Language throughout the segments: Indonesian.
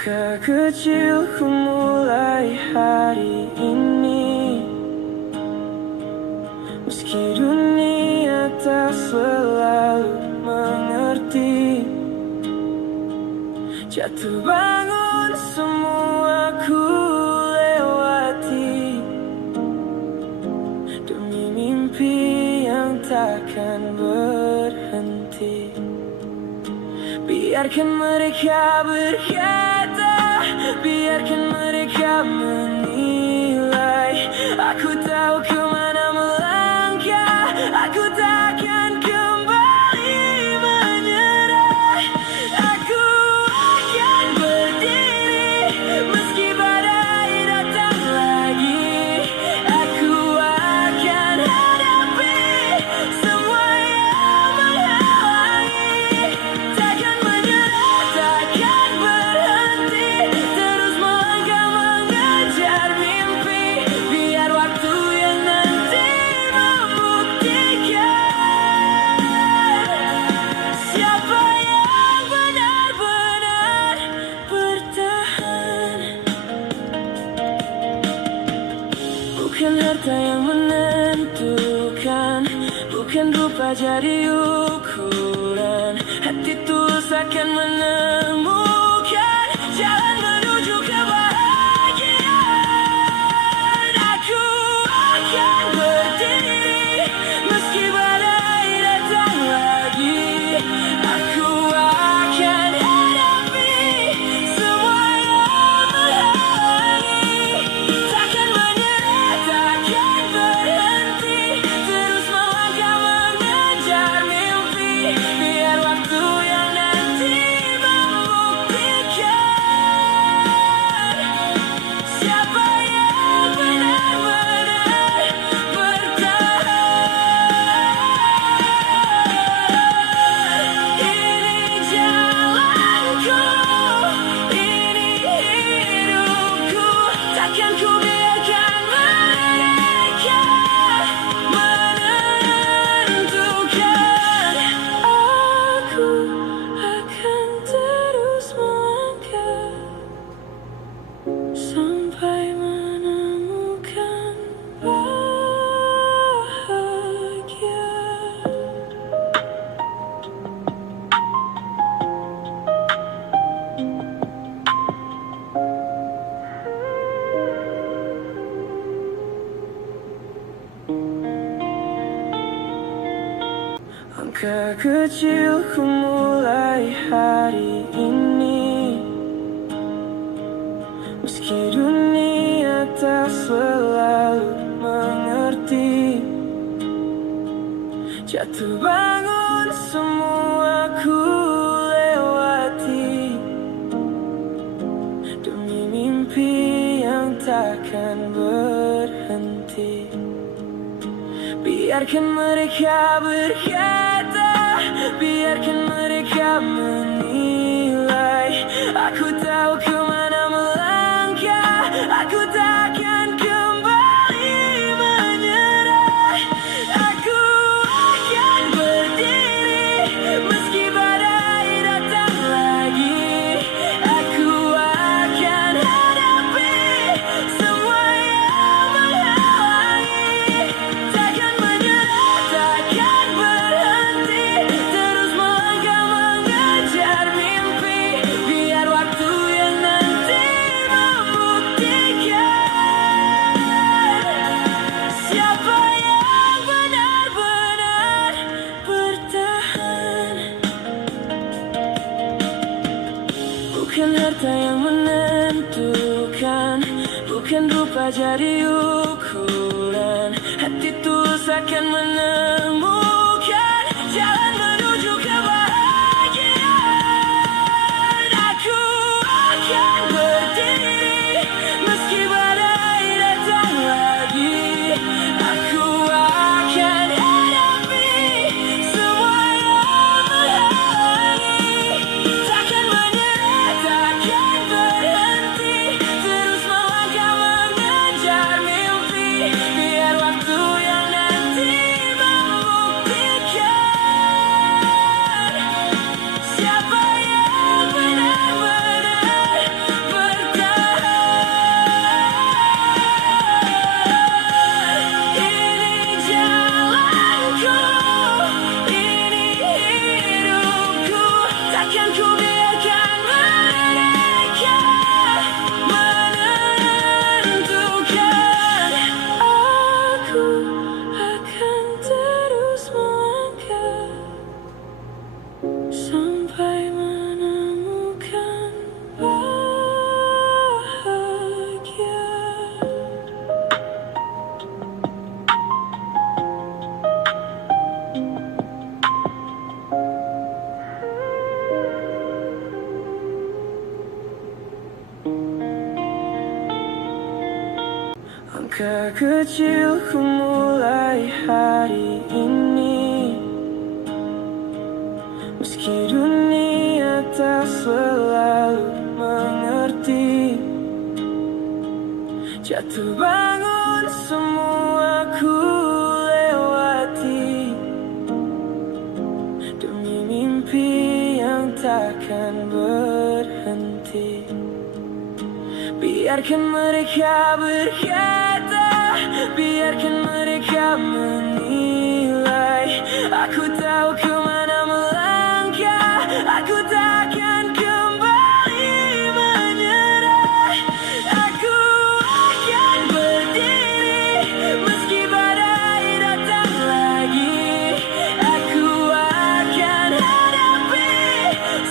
Langkah kecilku mulai hari ini, meski dunia tak selalu mengerti. Jatuh bangun semua ku lewati, demi mimpi yang takkan berhenti. Biarkan mereka berkata, biarkan mereka menilai. Aku tahu kemana melangkah, aku takkan kembali menyerah. Aku akan berdiri meski badai datang lagi. Aku akan hadapi semua yang menghalangi. Takkan menyerah, takkan berhenti, terus melangkah mengejar mimpi. Biar waktu yang nanti membuktikan siapa yang benar-benar bertahan. Bukan harta yang menentukan, bukan rupa jadi ukuran. Hati tulus akan menemukan jalan menuju kebahagiaan. Aku akan berdiri meski badai datang lagi. Aku akan hadapi semua yang menghalangi. Takkan menyerah, takkan berhenti, terus melangkah mengejar mimpi. Biar waktu yang nanti membuktikan siapa yang benar-benar bertahan. Ini jalanku, ini hidupku, takkan ku biarkan mereka menentukan. Aku akan terus melangkah sampai menemukan bahagia. Langkah kecilku mulai hari ini, meski dunia tak selalu mengerti. Jatuh bangun semua ku lewati, demi mimpi yang takkan berhenti. Biarkan mereka berkata, biarkan mereka menilai. Aku tahu kemana melangkah, aku takkan kembali menyerah. Aku akan berdiri meski badai datang lagi. Aku akan hadapi semua yang menghalangi. Takkan menyerah, takkan berhenti, terus melangkah mengejar mimpi. Biar waktu yang nanti membuktikan siapa yang benar-benar bertahan. Bukan harta yang menentukan, bukan rupa jadi ukuran. Hati tulus akan menemukan jalan menuju kebahagiaan. Aku akan berdiri meski badai datang lagi. Aku akan hadapi semua yang menghalangi. Takkan menyerah, takkan berhenti, terus melangkah mengejar mimpi. Biar waktu yang nanti Langkah kecilku mulai hari ini, meski dunia tak selalu mengerti. Jatuh bangun semua ku lewati, demi mimpi yang takkan berhenti. Biarkan mereka berkata, biarkan mereka menilai. Aku tahu kemana melangkah, aku takkan kembali menyerah. Aku akan berdiri meski badai datang lagi. Aku akan hadapi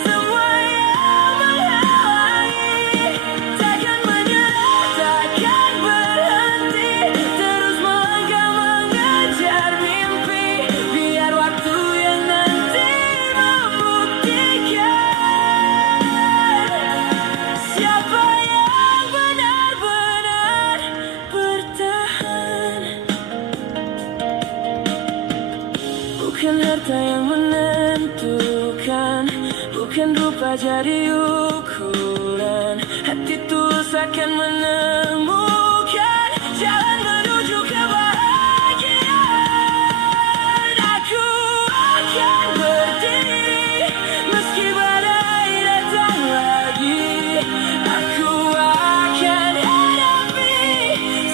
semua yang menghalangi. Takkan menyerah, takkan berhenti, terus melangkah mengejar mimpi. Biar waktu yang nanti membuktikan siapa yang benar-benar bertahan. Bukan harta yang menentukan, bukan rupa jadi ukuran. Hati tulus akan menemukan jalan menuju kebahagiaan. Aku akan berdiri meski badai datang lagi. Aku akan hadapi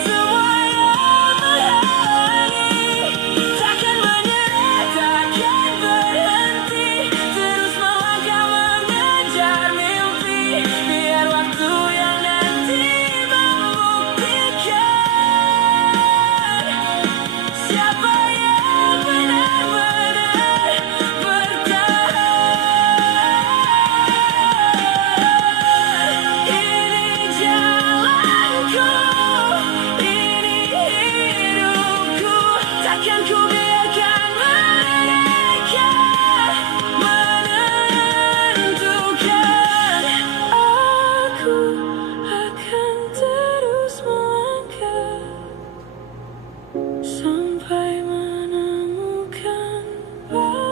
semua yang menghalangi. Takkan menyerah, takkan berhenti, terus melangkah mengejar mimpi. Biar waktu yang nanti membuktikan siapa yang benar-benar bertahan. Ini jalanku, ini hidupku, takkan ku biarkan mereka menentukan. Aku akan terus melangkah sampai menemukan bahagia.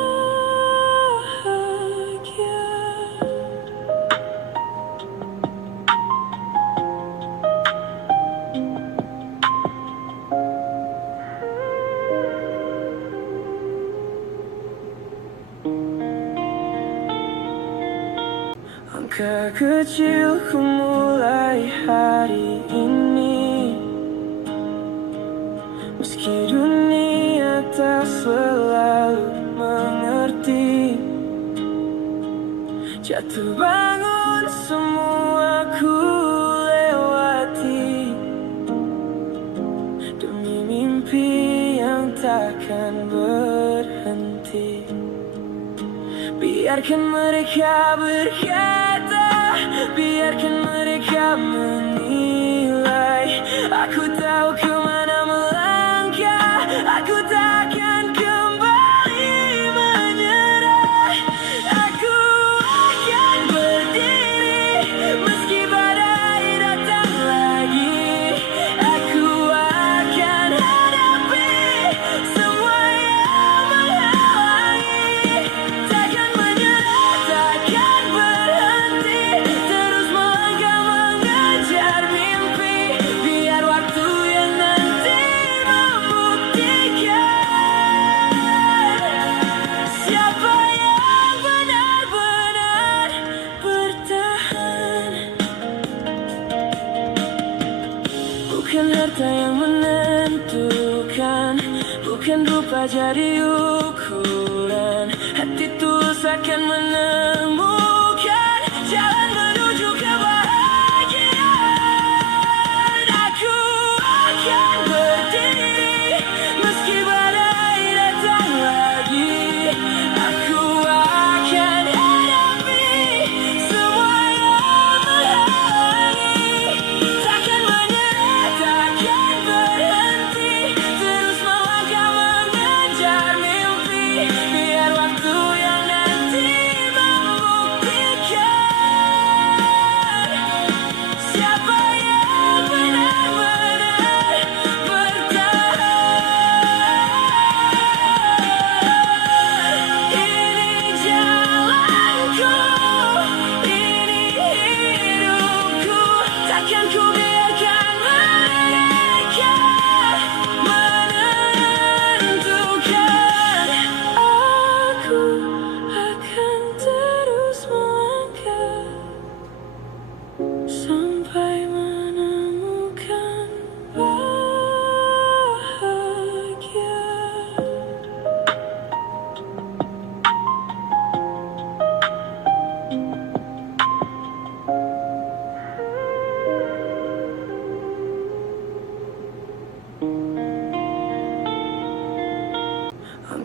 Langkah kecilku mulai hari ini, meski dunia tak selalu mengerti. Jatuh bangun semua ku lewati, demi mimpi yang takkan berhenti. Biarkan mereka berkata, biarkan mereka menilai. Aku tahu kemana melangkah, aku takkan kembali menyerah. Aku akan berdiri meski badai datang lagi. Aku akan hadapi semua yang menghalangi. Takkan menyerah, takkan berhenti, terus melangkah mengejar mimpi. Biar waktu yang nanti membuktikan siapa yang benar-benar bertahan. Bukan harta yang menentukan, bukan rupa jadi ukuran. Hati tulus akan menemukan jalan menuju kebahagiaan. Aku akan berdiri meski badai datang lagi. Aku akan hadapi semua yang menghalangi. Takkan menyerah, takkan berhenti, terus melangkah mengejar mimpi. Biar waktu yang nanti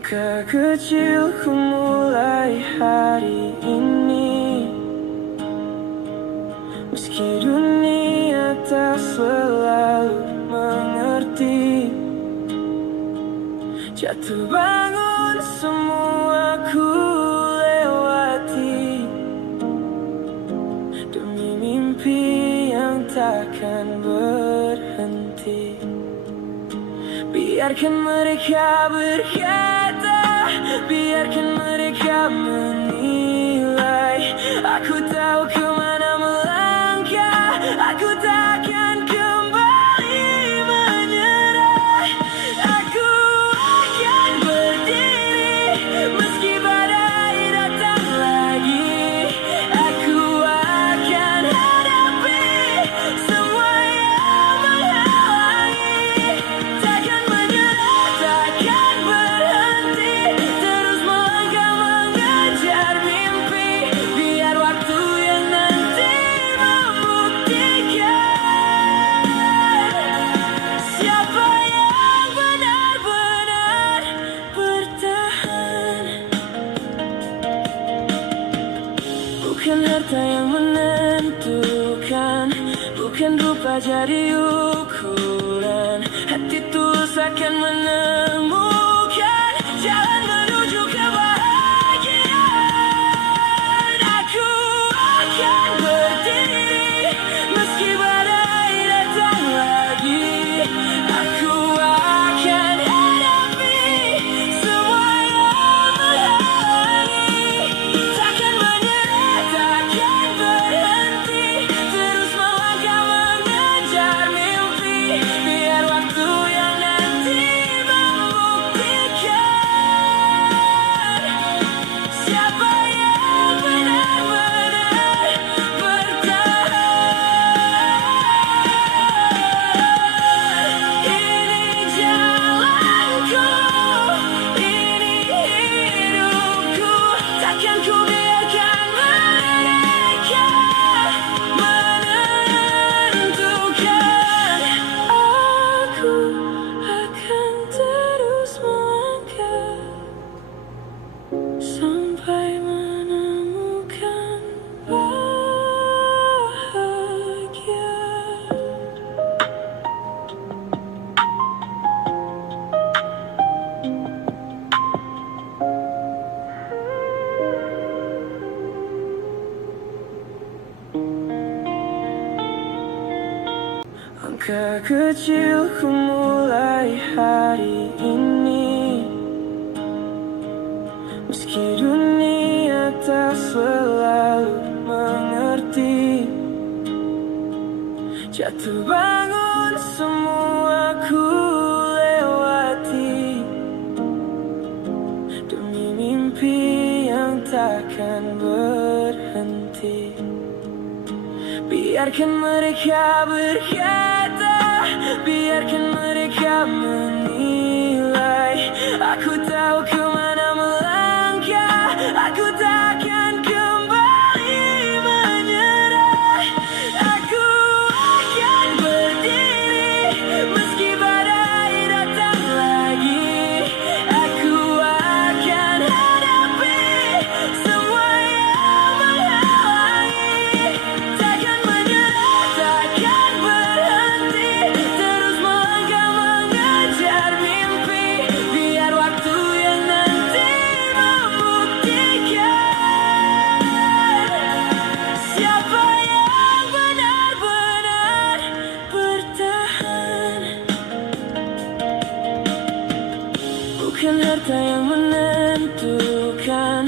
Langkah kecilku mulai hari ini, meski dunia tak selalu mengerti. Jatuh bangun semua ku lewati, demi mimpi yang takkan berhenti. Biarkan mereka berkata, biarkan mereka menilai. Aku tahu kemana melangkah, aku takkan kembali menyerah. Aku akan berdiri meski badai datang lagi. Aku akan hadapi semua yang menghalangi. Takkan menyerah, takkan berhenti, terus melangkah mengejar mimpi. Biar waktu yang nanti membuktikan siapa yang benar-benar bertahan. Bukan harta yang menentukan, bukan rupa jadi ukuran. Hati tulus akan menemukan jalan menuju kebahagiaan. Aku akan berdiri meski badai datang lagi. Aku akan hadapi semua yang menghalangi. Takkan menyerah, takkan berhenti, terus melangkah mengejar mimpi. Biar waktu yang nanti membuktikan siapa yang benar-benar bertahan. Ini jalanku, ini hidupku, takkan ku biarkan mereka menentukan. Aku akan terus melangkah sampai menemukan bahagia. Langkah kecilku mulai hari ini, meski dunia tak selalu mengerti. Jatuh bangun semua ku lewati, demi mimpi yang takkan berhenti. Biarkan mereka berkata, biarkan mereka menilai. Aku tahu kemana melangkah, aku takkan kembali menyerah. Aku akan berdiri meski badai datang lagi. Aku akan hadapi semua yang menghalangi. Takkan menyerah, takkan berhenti, terus melangkah mengejar mimpi. Biar waktu yang nanti membuktikan siapa yang benar-benar bertahan. Bukan harta yang menentukan,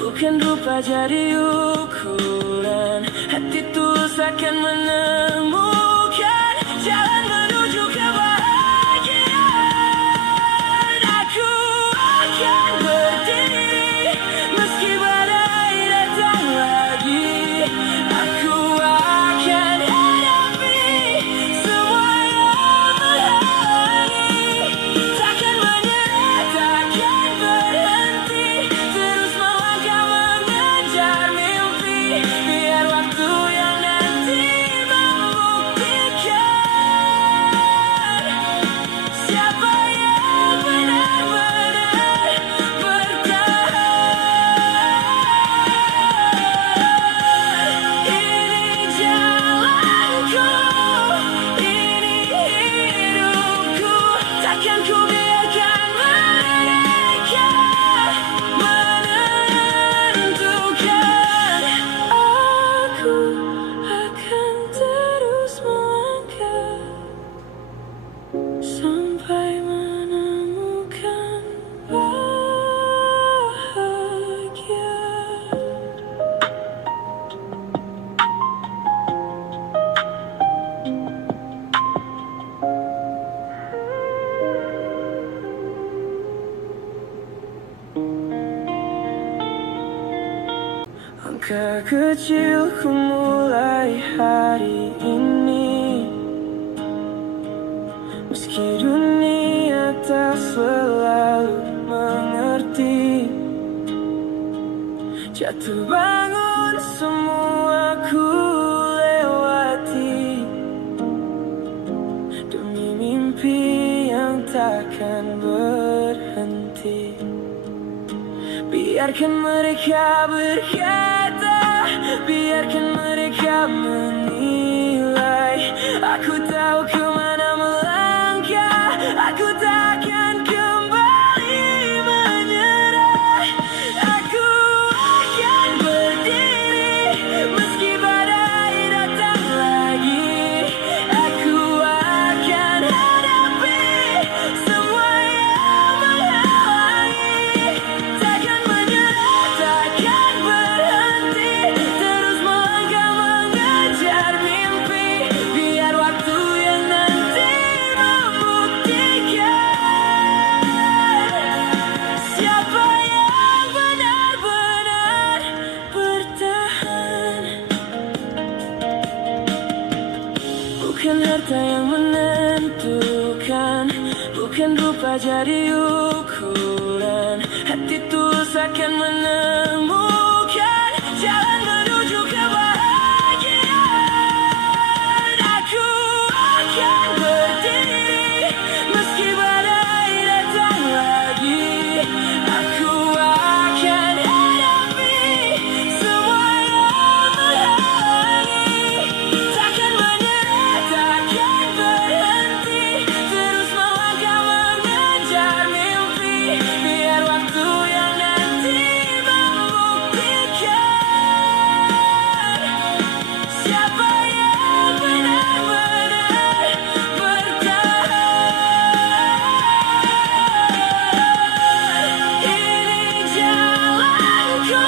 bukan rupa jadi ukuran. Hati tulus akan menemukan jalan menuju kebahagiaan. Aku akan berdiri meski badai datang lagi. Aku akan hadapi semua yang menghalangi. Takkan menyerah, takkan berhenti, terus melangkah mengejar mimpi. Biar waktu yang nanti membuktikan Langkah kecilku mulai hari ini, meski dunia tak selalu mengerti. Jatuh bangun semua ku lewati, demi mimpi yang takkan berhenti. Biarkan mereka berkata, biarkan mereka menilai. Aku tahu kemana melangkah, aku takkan kembali menyerah. Aku akan berdiri meski badai datang lagi. Aku akan hadapi semua yang menghalangi. Takkan menyerah, takkan berhenti, terus melangkah mengejar mimpi. Biar waktu yang nanti membuktikan siapa yang benar-benar bertahan. Bukan harta yang menentukan, bukan rupa jadi ukuran. Hati tulus akan menemukan jalan menuju kebahagiaan. Aku akan berdiri meski badai datang lagi. Aku akan hadapi semua yang menghalangi. Takkan menyerah, takkan berhenti, terus melangkah mengejar mimpi. Biar waktu yang nanti membuktikan siapa yang benar-benar bertahan. Ini jalanku,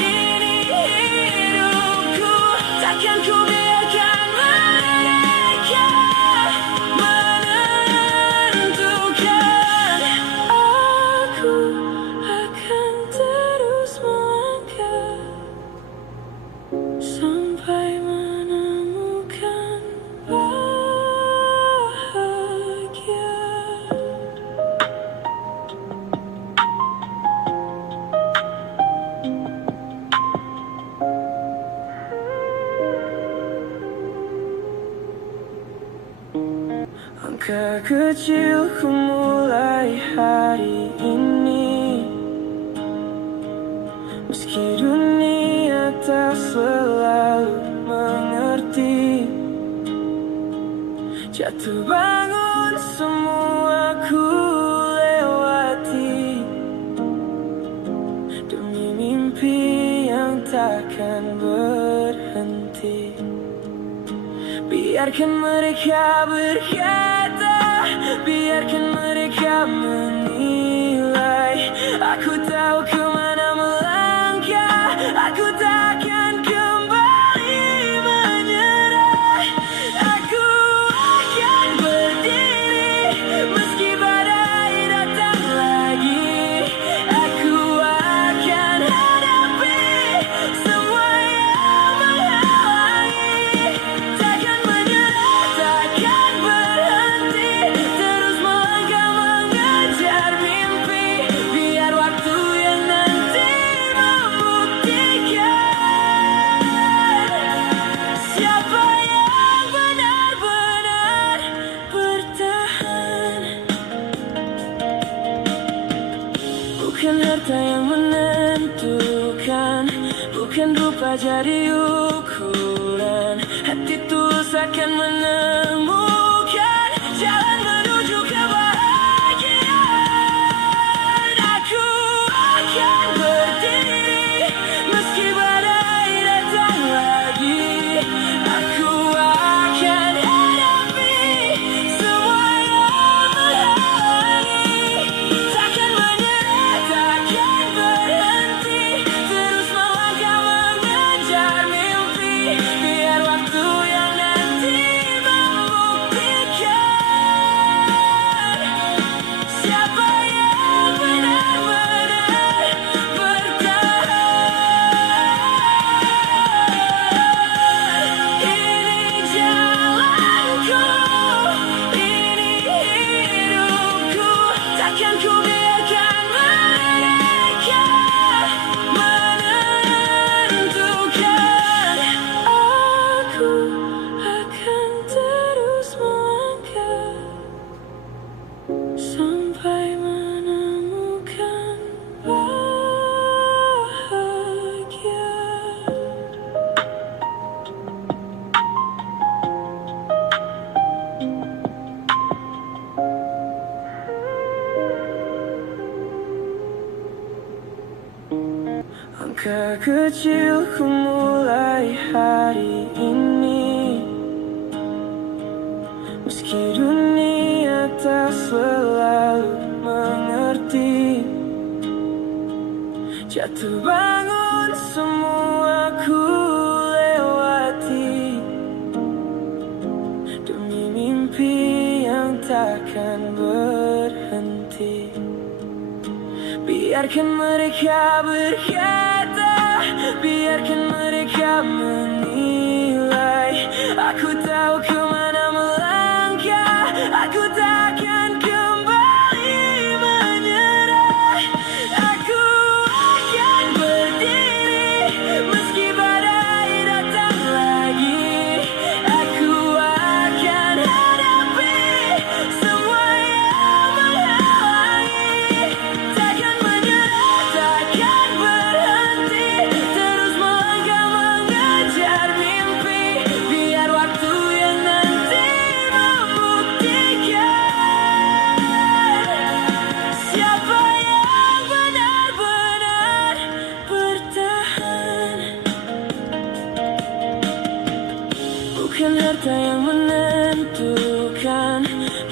ini hidupku, takkan ku biarkan mereka menentukan. Aku akan terus melangkah sampai menemukan bahagia. Langkah kecilku mulai hari ini, meski dunia tak selalu mengerti. Jatuh bangun semua ku lewati, demi mimpi yang takkan berhenti. Biarkan mereka berkata, biarkan mereka menilai. Aku tahu kemana melangkah, aku takkan kembali menyerah. Aku akan berdiri meski badai datang lagi. Aku akan hadapi semua yang menghalangi. Takkan menyerah, takkan berhenti, terus melangkah mengejar mimpi. Biar waktu yang nanti membuktikan siapa yang benar-benar bertahan. Bukan harta yang menentukan, bukan rupa jadi ukuran. Hati tulus akan menemukan jalan menuju kebahagiaan. Aku akan berdiri meski badai datang lagi. Aku akan hadapi semua yang menghalangi. Takkan menyerah, takkan berhenti, terus melangkah mengejar mimpi. Biar waktu yang nanti membuktikan Langkah kecilku mulai hari ini, meski dunia tak selalu mengerti. Jatuh bangun semua ku lewati, demi mimpi yang takkan berhenti. Biarkan mereka berkata, biarkan mereka menilai. Aku tahu kemana melangkah, aku takkan kembali menyerah. Aku akan berdiri meski badai datang lagi. Aku akan hadapi semua yang menghalangi. Takkan menyerah, takkan berhenti, terus melangkah mengejar mimpi. Biar waktu yang nanti membuktikan siapa yang benar-benar bertahan. Bukan harta yang menentukan,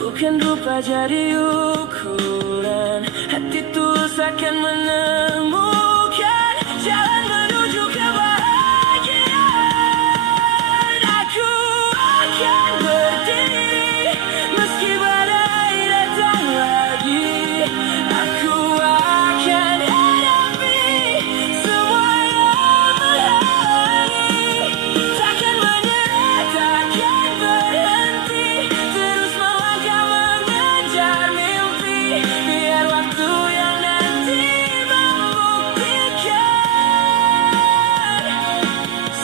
bukan rupa jadi ukuran. Hati tulus akan menemukan jalan menuju kebahagiaan. Aku akan berdiri meski badai datang lagi. Aku akan hadapi semua yang menghalangi. Takkan menyerah, takkan berhenti, terus melangkah mengejar mimpi. Biar waktu yang nanti membuktikan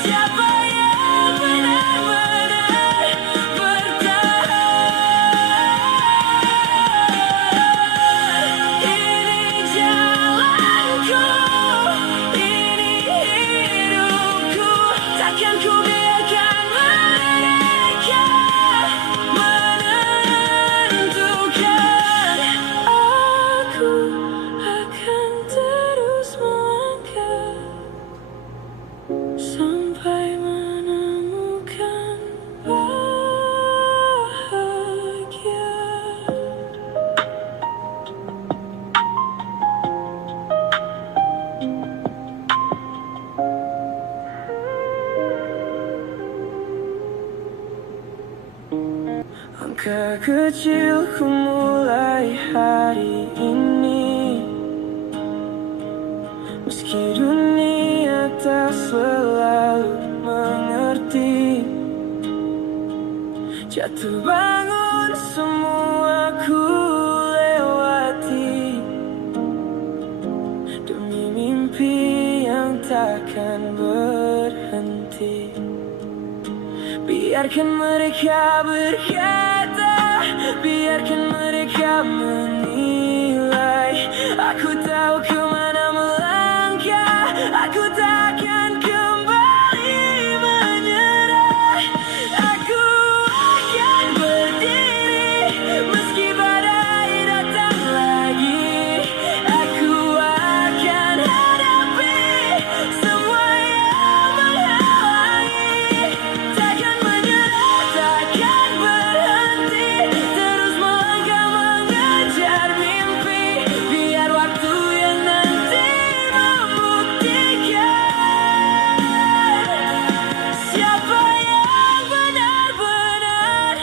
siapa yang benar-benar bertahan. Ini jalanku, ini hidupku, takkan ku biarkan mereka menentukan. Aku akan terus melangkah sampai menemukan bahagia. Langkah kecilku mulai hari ini, meski dunia tak selalu mengerti. Jatuh bangun semua ku lewati, demi mimpi yang takkan berhenti. Biarkan mereka berkata, biarkan mereka menilai. Aku tahu kemana melangkah, aku takkan kembali menyerah. Aku akan berdiri meski badai datang lagi. Aku akan hadapi semua yang menghalangi. Takkan menyerah, takkan berhenti, terus melangkah mengejar mimpi. Biar waktu yang nanti membuktikan siapa yang benar-benar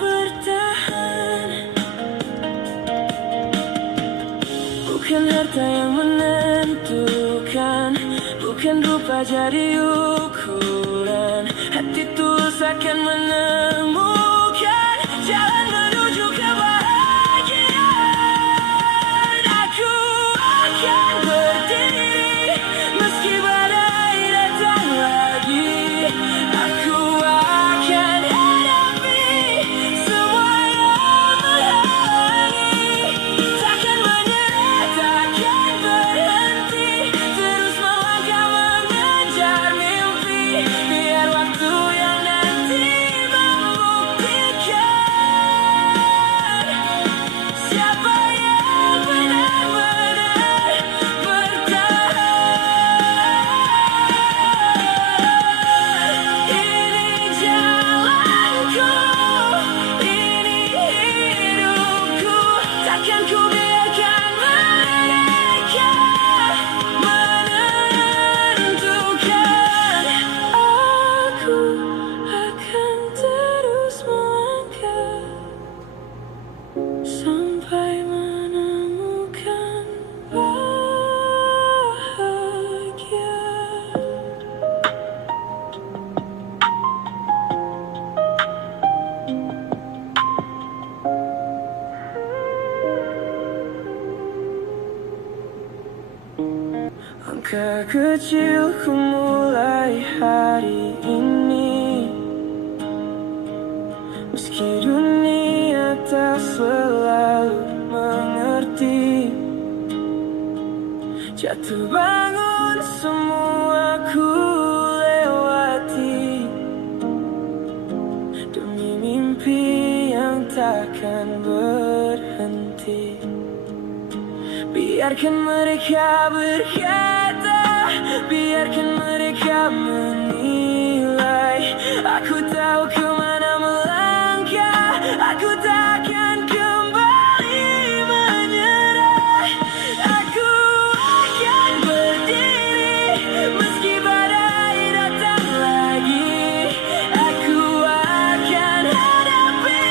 bertahan. Bukan harta yang menentukan, bukan rupa jadi ukuran. Hati tulus akan menemukan jalan menuju kebahagiaan. Aku akan berdiri meski badai datang lagi. Aku akan hadapi semua yang menghalangi. Takkan menyerah, takkan berhenti, terus melangkah mengejar mimpi. Biar waktu yang nanti membuktikan Langkah kecilku mulai hari ini, meski dunia tak selalu mengerti. Jatuh bangun semua ku lewati, demi mimpi yang takkan berhenti. Biarkan mereka berkata, biarkan mereka menilai. Aku tahu kemana melangkah, aku takkan kembali menyerah. Aku akan berdiri meski badai datang lagi. Aku akan hadapi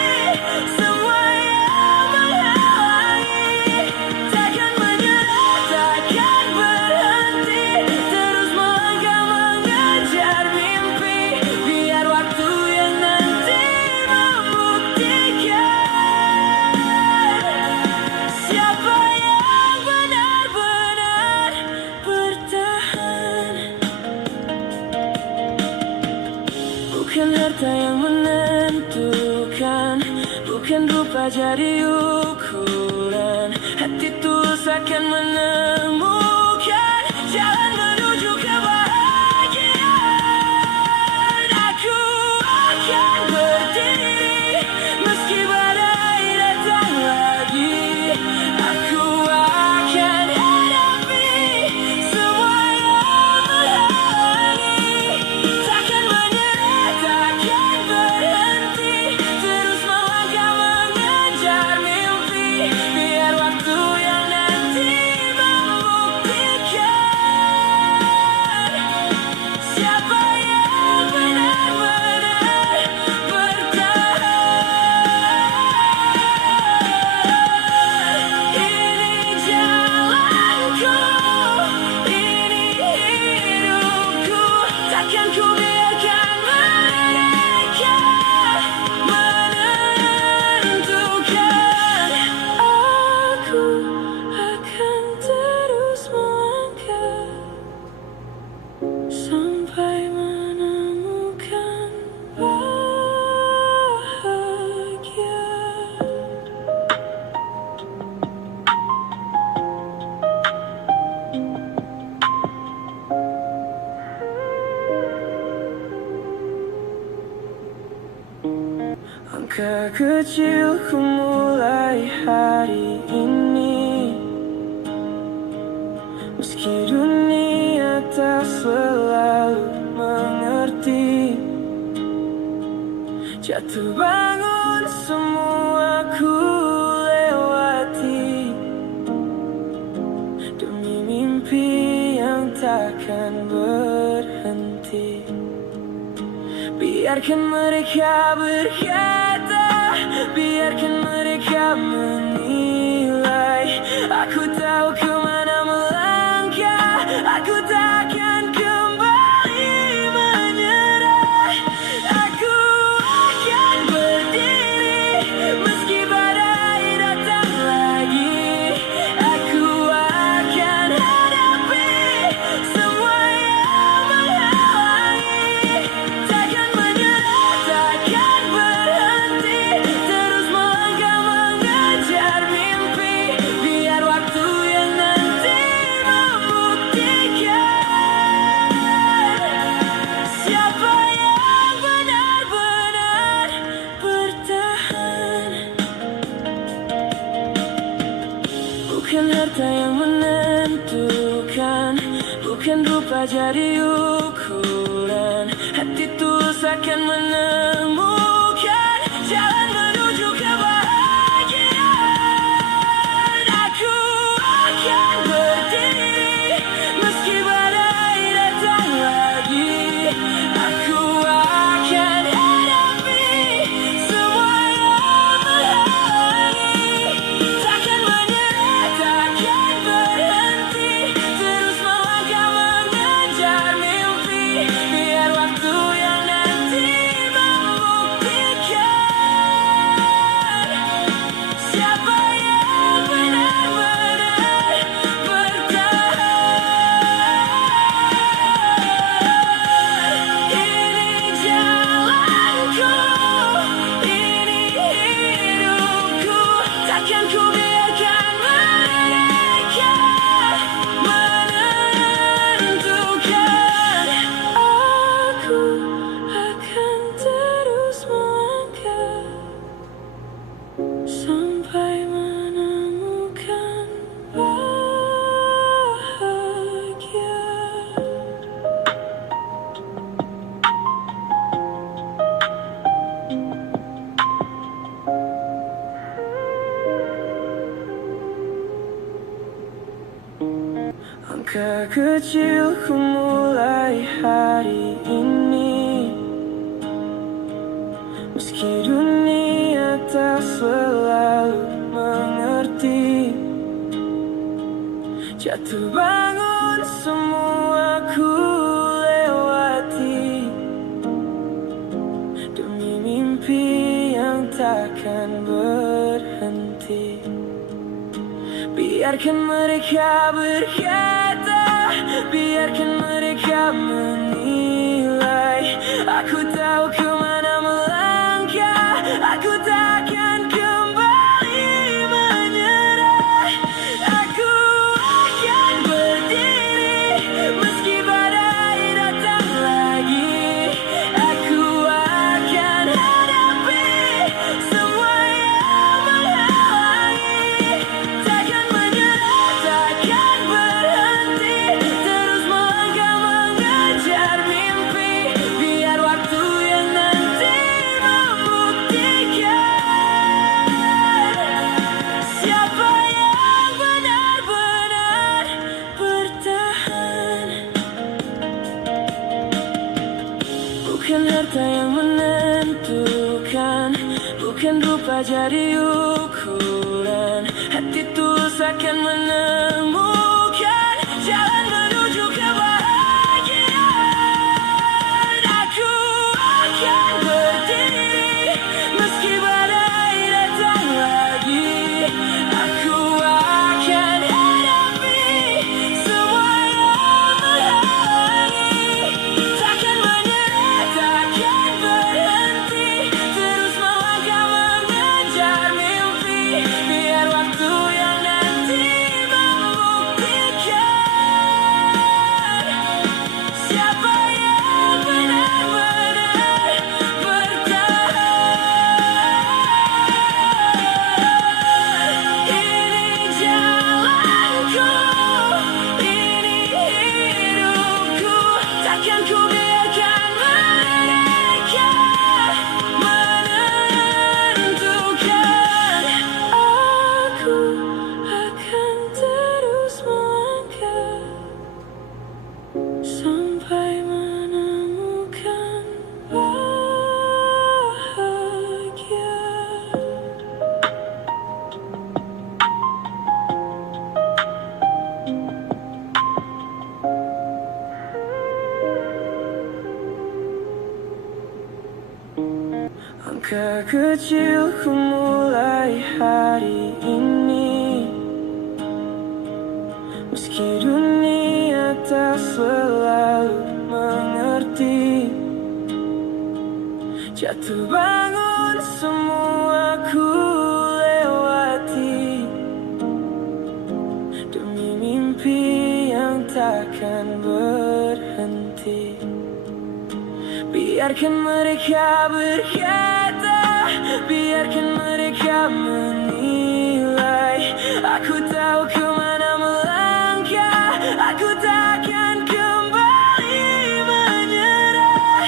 semua yang menghalangi. Takkan menyerah, takkan berhenti, terus melangkah mengejar mimpi. Biar waktu yang nanti membuktikan siapa yang benar-benar bertahan. Bukan harta yang menentukan, bukan rupa jadi ukuran. Hati tulus akan menemukan jalan menuju kebahagiaan. Aku akan berdiri meski badai datang lagi. Aku akan hadapi semua yang menghalangi. Takkan menyerah, takkan berhenti, terus melangkah mengejar mimpi. Biar waktu yang nanti membuktikan siapa yang benar-benar bertahan. Ini jalanku, ini hidupku, takkan ku biarkan mereka menentukan. Aku akan terus melangkah sampai menemukan bahagia. Langkah kecilku mulai hari ini, meski dunia tak selalu mengerti. Jatuh bangun semua ku lewati, demi mimpi yang takkan berhenti. Biarkan mereka berkata, biarkan mereka menilai. Aku tahu kemana melangkah, aku takkan kembali menyerah. Aku akan berdiri meski badai datang lagi. Aku akan hadapi semua yang menghalangi. Takkan menyerah, takkan berhenti, terus melangkah mengejar mimpi. Biar waktu yang nanti membuktikan siapa yang benar-benar bertahan. Bukan harta yang menentukan, bukan rupa jadi ukuran. Hati tulus akan menemukan jalan menuju kebahagiaan. Aku akan berdiri meski badai datang lagi. Aku akan hadapi semua yang menghalangi. Takkan menyerah, takkan berhenti, terus melangkah mengejar mimpi. Biar waktu yang nanti membuktikan Langkah kecilku mulai hari ini, meski dunia tak selalu mengerti. Jatuh bangun semua ku lewati, demi mimpi yang takkan berhenti. Biarkan mereka berkata, biarkan mereka menilai. Aku tahu kemana melangkah, aku takkan kembali menyerah. Aku akan berdiri meski badai datang lagi. Aku akan hadapi semua yang menghalangi. Takkan menyerah, takkan berhenti, terus melangkah mengejar mimpi. Biar waktu yang nanti membuktikan siapa yang benar-benar bertahan. Bukan harta yang menentukan, bukan rupa jadi ukuran. Hati tulus akan menemukan jalan menuju kebahagiaan. Aku akan berdiri meski badai datang lagi. Aku akan hadapi semua yang menghalangi. Takkan menyerah, takkan berhenti, terus melangkah mengejar mimpi. Biar waktu yang nanti membuktikan siapa yang benar-benar bertahan. Ini jalanku, ini hidupku, takkan ku biarkan mereka menentukan. Aku akan terus melangkah sampai menemukan bahagia. Langkah kecilku mulai hari ini, meski dunia tak selalu mengerti. Jatuh bangun semua ku lewati, demi mimpi yang takkan berhenti. Biarkan mereka berkata, biarkan mereka menilai. Aku tahu kemana melangkah, aku takkan kembali menyerah.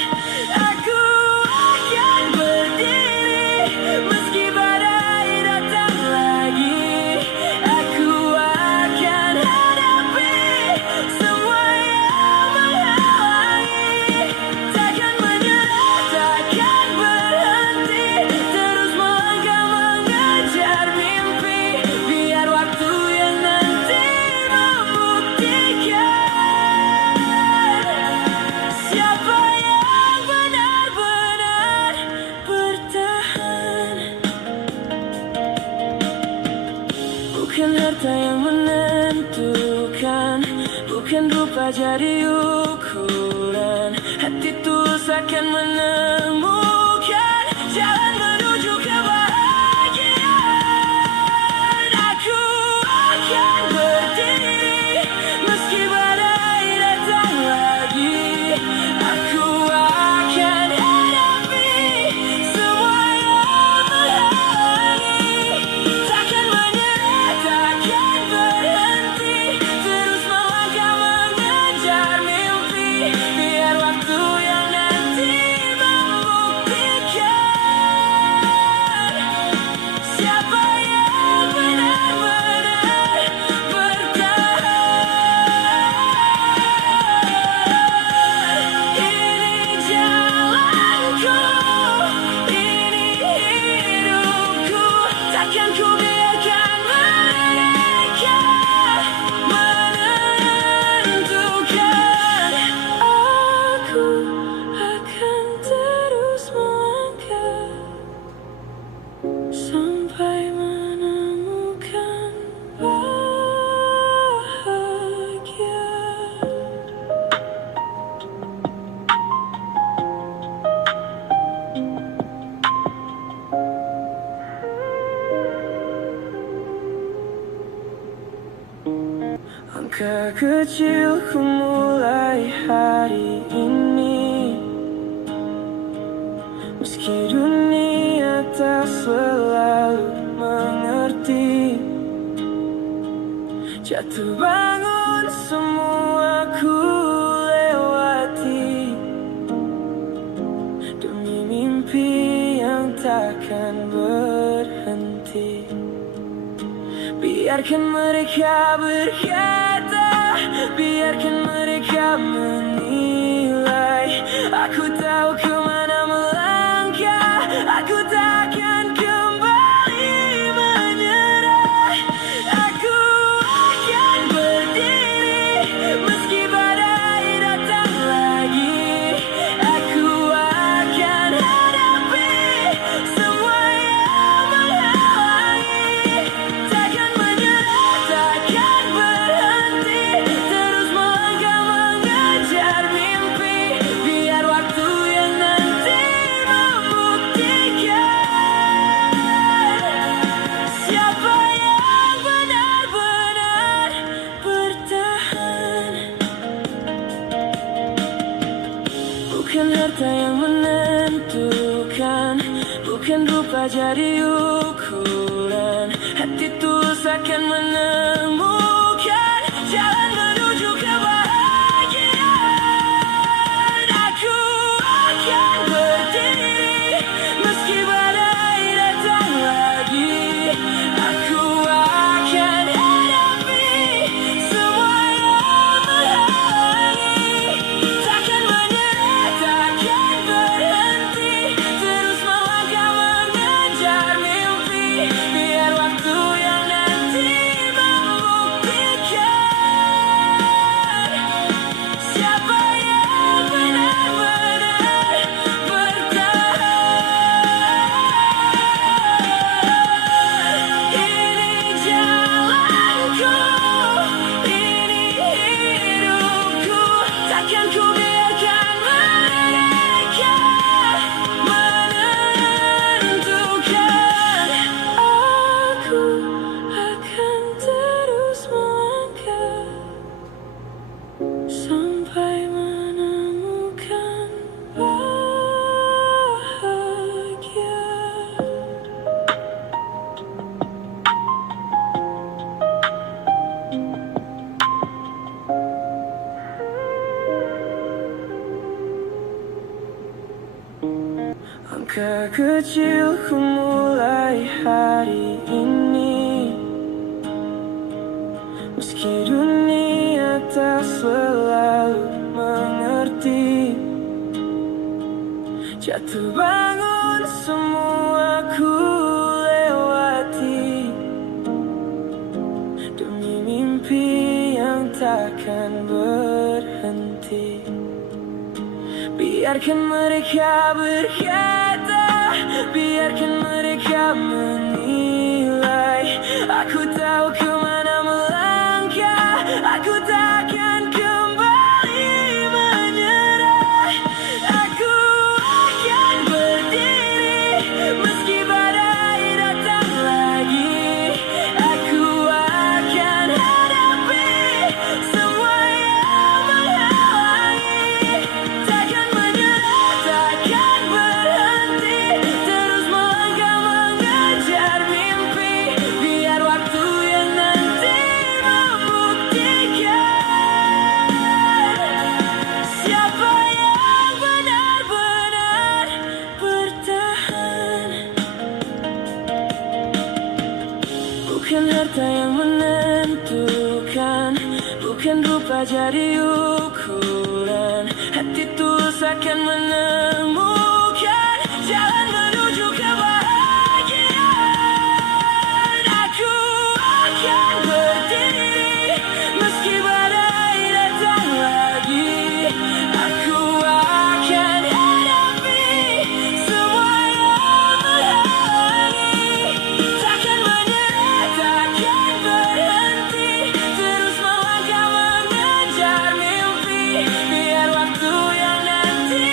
Aku akan berdiri meski badai datang lagi. Aku akan hadapi semua yang menghalangi. Takkan menyerah, takkan berhenti, terus melangkah mengejar mimpi. Biar waktu yang nanti membuktikan siapa yang benar-benar bertahan. Bukan harta yang menentukan, bukan rupa jadi ukuran. Hati tulus akan menemukan jalan menuju kebahagiaan. Aku akan berdiri meski badai datang lagi. Aku akan hadapi semua yang menghalangi. Takkan menyerah, takkan berhenti, terus melangkah mengejar mimpi. Biar waktu yang nanti membuktikan Langkah kecilku mulai hari ini, meski dunia tak selalu mengerti. Jatuh bangun semua ku lewati, demi mimpi yang takkan berhenti. Biarkan mereka berkata, biarkan mereka menilai. Aku tahu kemana melangkah, aku takkan kembali menyerah. Aku akan berdiri meski badai datang lagi. Aku akan hadapi semua yang menghalangi. Takkan menyerah, takkan berhenti, terus melangkah mengejar mimpi. Biar waktu yang nanti membuktikan siapa yang benar-benar bertahan. Bukan harta yang menentukan, bukan rupa jadi ukuran. Hati tulus akan menemukan jalan menuju kebahagiaan. Aku akan berdiri meski badai datang lagi. Aku akan hadapi semua yang menghalangi. Takkan menyerah, takkan berhenti, terus melangkah mengejar mimpi. Biar waktu yang nanti membuktikan siapa yang benar-benar bertahan. Ini jalanku, ini hidupku, takkan ku biarkan mereka menentukan. Aku akan terus melangkah sampai menemukan bahagia. Langkah kecilku mulai hari ini, meski dunia tak selalu mengerti. Jatuh bangun semua ku lewati, demi mimpi yang takkan berhenti. Biarkan mereka berkata, biarkan mereka menilai. Aku tahu kemana melangkah, aku takkan kembali menyerah. Aku akan berdiri meski badai datang lagi. Aku akan hadapi semua yang menghalangi. Takkan menyerah, takkan berhenti, terus melangkah mengejar mimpi. Biar waktu yang nanti membuktikan siapa yang benar-benar bertahan. Bukan harta yang menentukan, bukan rupa jadi ukuran. Hati tulus akan menemukan jalan menuju kebahagiaan. Aku akan berdiri meski badai datang lagi. Aku akan hadapi semua yang menghalangi. Takkan menyerah, takkan berhenti, terus melangkah mengejar mimpi. Biar waktu yang nanti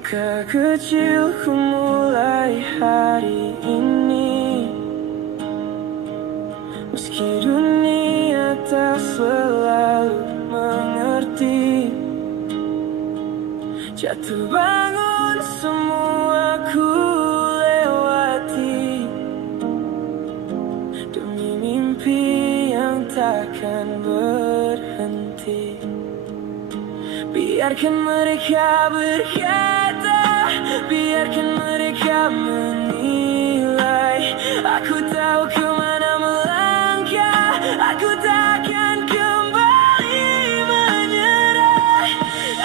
Langkah kecilku mulai hari ini, meski dunia tak selalu mengerti. Jatuh bangun semua ku lewati, demi mimpi yang takkan berhenti. Biarkan mereka berkata, biarkan mereka menilai. Aku tahu kemana melangkah, aku takkan kembali menyerah.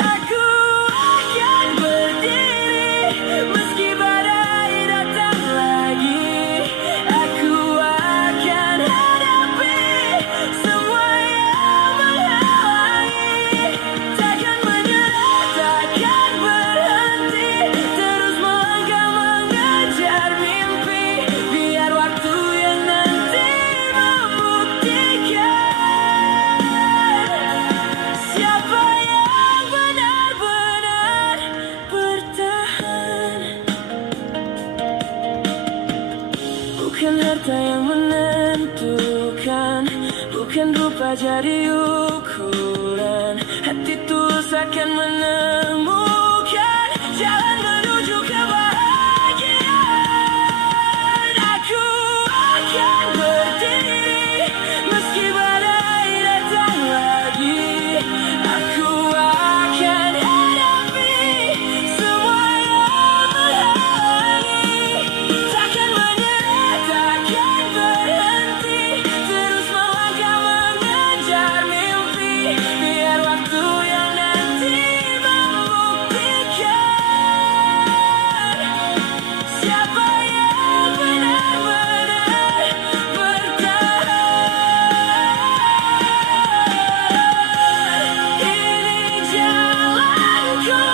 Aku akan berdiri meski badai datang lagi. Aku akan hadapi semua yang menghalangi. Takkan menyerah, takkan berhenti, terus melangkah mengejar mimpi. Biar waktu yang nanti membuktikan siapa yang benar-benar bertahan. Bukan harta yang menentukan, bukan rupa jadi ukuran. Hati tulus akan menemukan jalan menuju kebahagiaan. Aku akan berdiri meski badai datang lagi. Aku akan hadapi semua yang menghalangi. Takkan menyerah, takkan berhenti, terus melangkah mengejar mimpi. Biar waktu yang nanti membuktikan siapa yang benar-benar bertahan. Ini jalanku,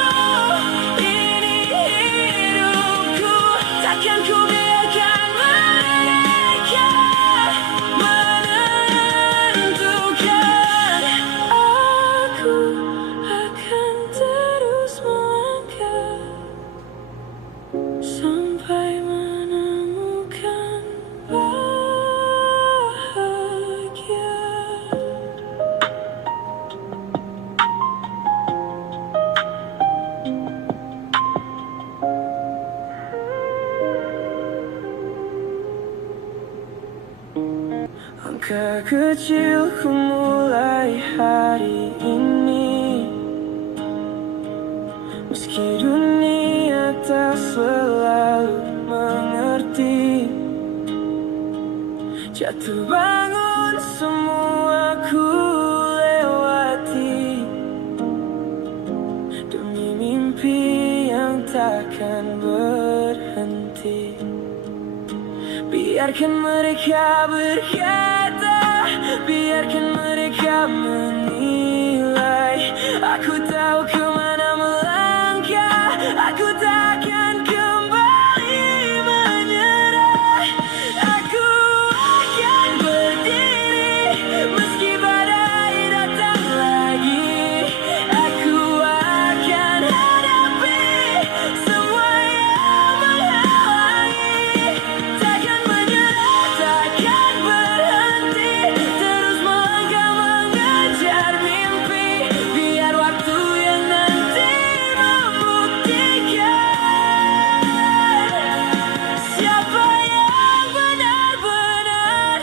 ini hidupku, takkan ku biarkan mereka menentukan. Aku akan terus melangkah sampai menemukan bahagia. Langkah kecilku mulai hari ini, meski dunia tak selalu mengerti. Jatuh bangun semua ku lewati, demi mimpi yang takkan berhenti. Biarkan mereka berkata, biarkan mereka menilai. Aku tahu kemana melangkah, aku takkan kembali menyerah. Aku akan berdiri meski badai datang lagi. Aku akan hadapi semua yang menghalangi. Takkan menyerah, takkan berhenti, terus melangkah mengejar mimpi. Biar waktu yang nanti membuktikan siapa yang benar-benar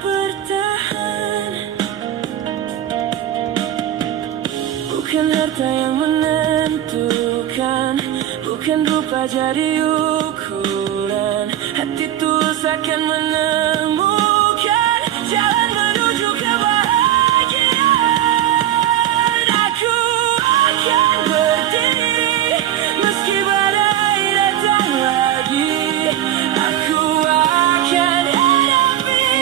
bertahan. Bukan harta yang menentukan, bukan rupa jadi ukuran. Hati tulus akan menemukan jalan menuju kebahagiaan. Aku akan berdiri meski badai datang lagi. Aku akan hadapi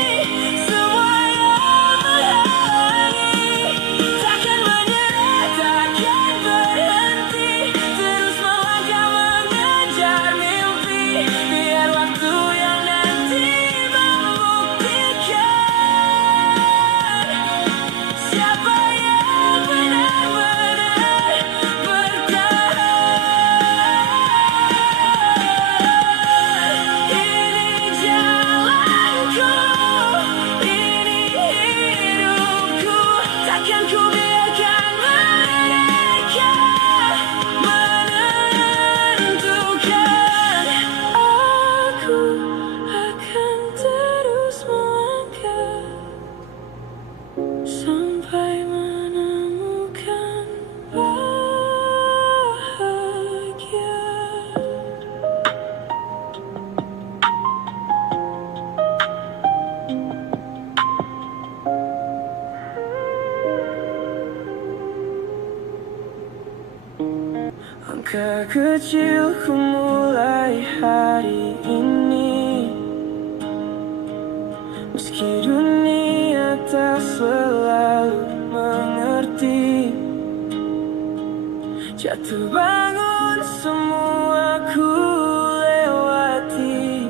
semua yang menghalangi. Takkan menyerah, takkan berhenti, terus melangkah mengejar mimpi. Biar waktu yang nanti Langkah kecilku mulai hari ini, meski dunia tak selalu mengerti. Jatuh bangun semua ku lewati,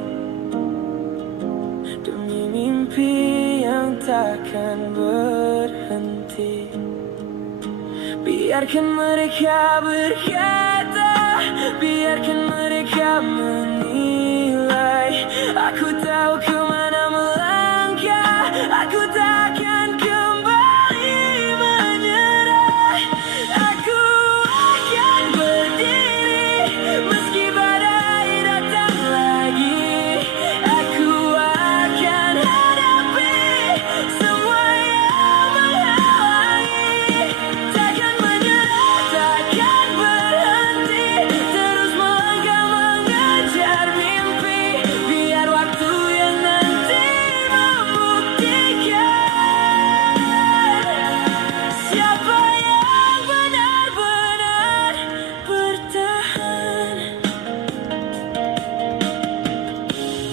demi mimpi yang takkan berhenti. Biarkan mereka berkata, biarkan mereka menilai. Aku tahu kemana melangkah, aku takkan kembali menyerah. Aku akan berdiri meski badai datang lagi. Aku akan hadapi semua yang menghalangi. Takkan menyerah, takkan berhenti, terus melangkah mengejar mimpi. Biar waktu yang nanti membuktikan siapa yang benar-benar bertahan.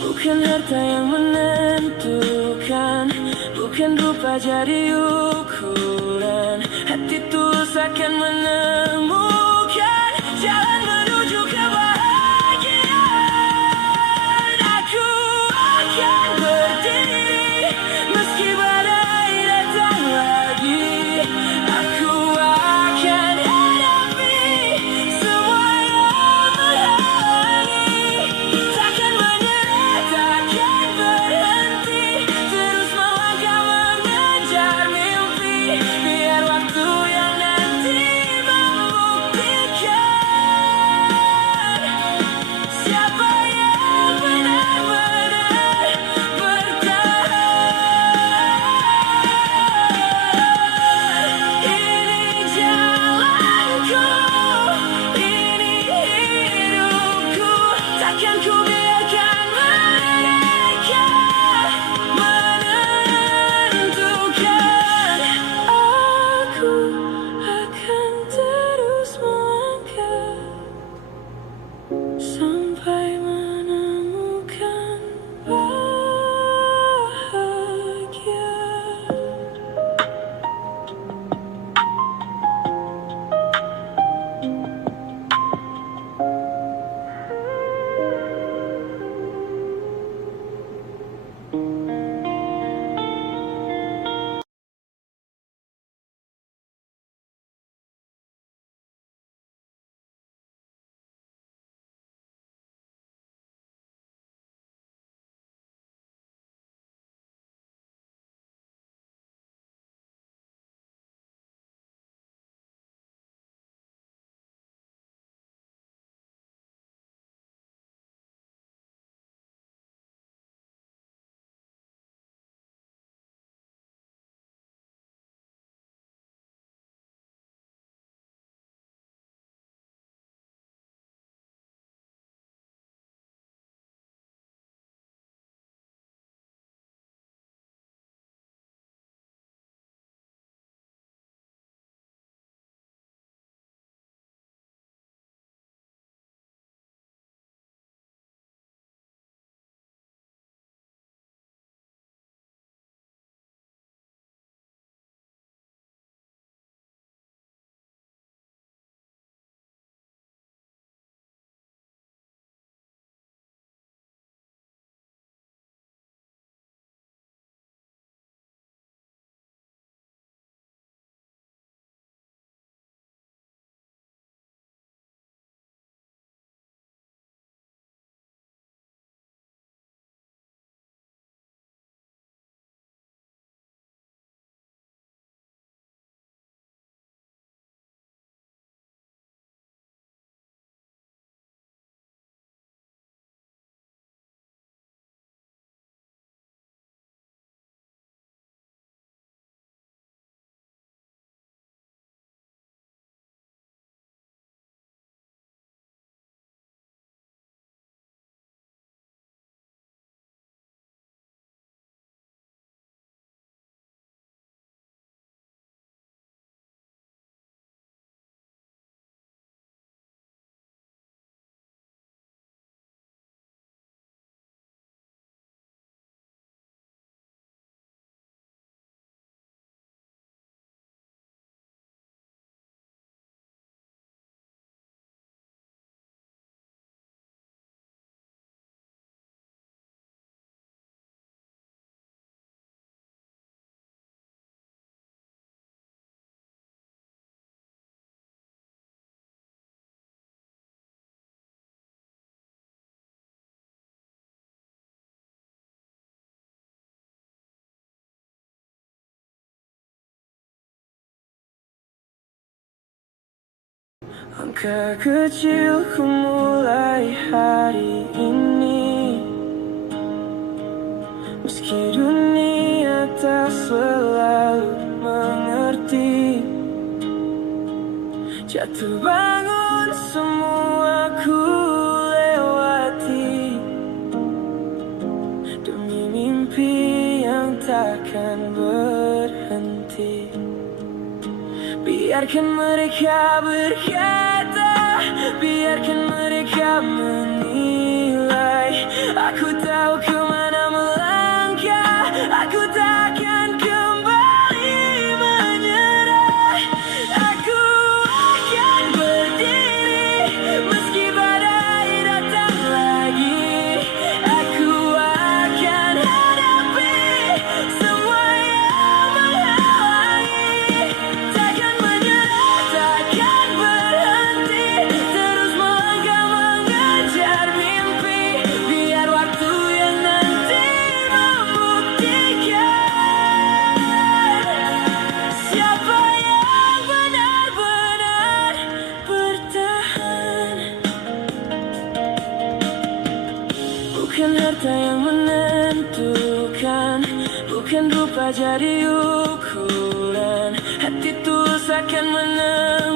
Bukan harta yang menentukan, bukan rupa jadi ukuran. Hati tulus akan menemukan jalan menuju kebahagiaan. Aku akan berdiri meski badai datang lagi. Aku akan hadapi semua yang menghalangi. Takkan menyerah, takkan berhenti, terus melangkah mengejar mimpi. Biar waktu yang nanti membuktikan Langkah kecilku mulai hari ini, meski dunia tak selalu mengerti. Jatuh bangun semua ku lewati, demi mimpi yang takkan berhenti. Biarkan mereka berkata, biarkan mereka menilai. Aku tahu kemana melangkah, aku takkan kembali menyerah. Aku akan berdiri meski badai datang lagi. Aku akan hadapi semua yang menghalangi. Takkan menyerah, takkan berhenti, terus melangkah mengejar mimpi. Biar waktu yang nanti membuktikan siapa yang benar-benar bertahan. Bukan harta yang menentukan, bukan rupa jadi ukuran. Hati tulus akan menang.